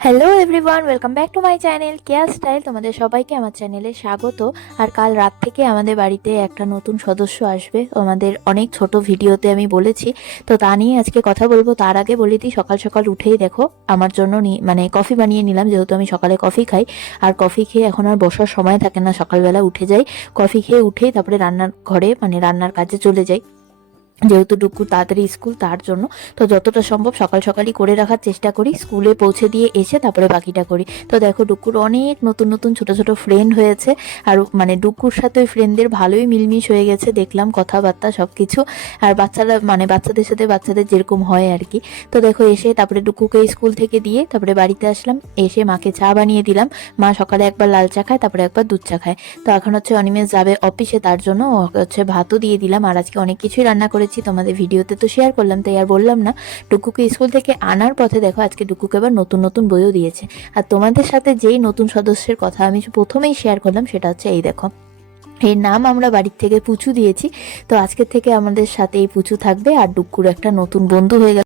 Hello everyone welcome back to my channel care style তোমাদের সবাইকে আমার চ্যানেলে স্বাগত। আর কাল রাত থেকে আমাদের বাড়িতে একটা নতুন সদস্য আসবে। আমাদের অনেক ছোট ভিডিওতে আমি বলেছি। তো তা নিয়ে আজকে কথা বলব। তার আগে বলে দিই, সকাল সকাল উঠেই দেখো, আমার জন্য মানে কফি বানিয়ে নিলাম। যেহেতু আমি সকালে কফি খাই, আর কফি খেয়ে এখন আর বসার সময় থাকে না। সকালবেলা উঠে যাই। কফি খেয়ে উঠেই তারপরে রান্নার ঘরে মানে রান্নার কাজে চলে যাই। যেহেতু ডুকু তাড়াতাড়ি স্কুল, তার জন্য। তো যতটা সম্ভব সকাল সকালই করে রাখার চেষ্টা করি, স্কুলে পৌঁছে দিয়ে এসে তারপরে বাকিটা করি। তো দেখো, ডুকুর অনেক নতুন নতুন ছোট ছোট ফ্রেন্ড হয়েছে। আর মানে ডুকুর সাথে ওই ফ্রেন্ডদের ভালোই মিলমিশ হয়ে গেছে, দেখলাম কথাবার্তা সব কিছু আর বাচ্চারা মানে বাচ্চাদের সাথে বাচ্চাদের যেরকম হয় আর কি। তো দেখো, এসে তারপরে ডুকুকে স্কুল থেকে দিয়ে তারপরে বাড়িতে আসলাম। এসে মাকে চা বানিয়ে দিলাম। মা সকালে একবার লাল চা খায়, তারপরে একবার দুধ চা খায়। তো এখন হচ্ছে অনিমেষ যাবে অফিসে তার জন্য হচ্ছে ভাতও দিয়ে দিলাম। আর আজকে অনেক কিছুই রান্না করেছি, তোমাদের ভিডিওতে তো শেয়ার করলাম, তাই আর বললাম না। ডুকুকে স্কুল থেকে আনার পথে দেখো, আজকে ডুকুকে আবার নতুন নতুন বইও দিয়েছে। আর তোমাদের সাথে যেই নতুন সদস্যের কথা আমি প্রথমেই শেয়ার করলাম, সেটা হচ্ছে এই দেখো। এর নাম আমরা বাড়ির থেকে পুচু দিয়েছি, তো আজকের থেকে আমাদের সাথে এই পুচু থাকবে, আর ডুকুর একটা নতুন বন্ধু হয়ে গেল।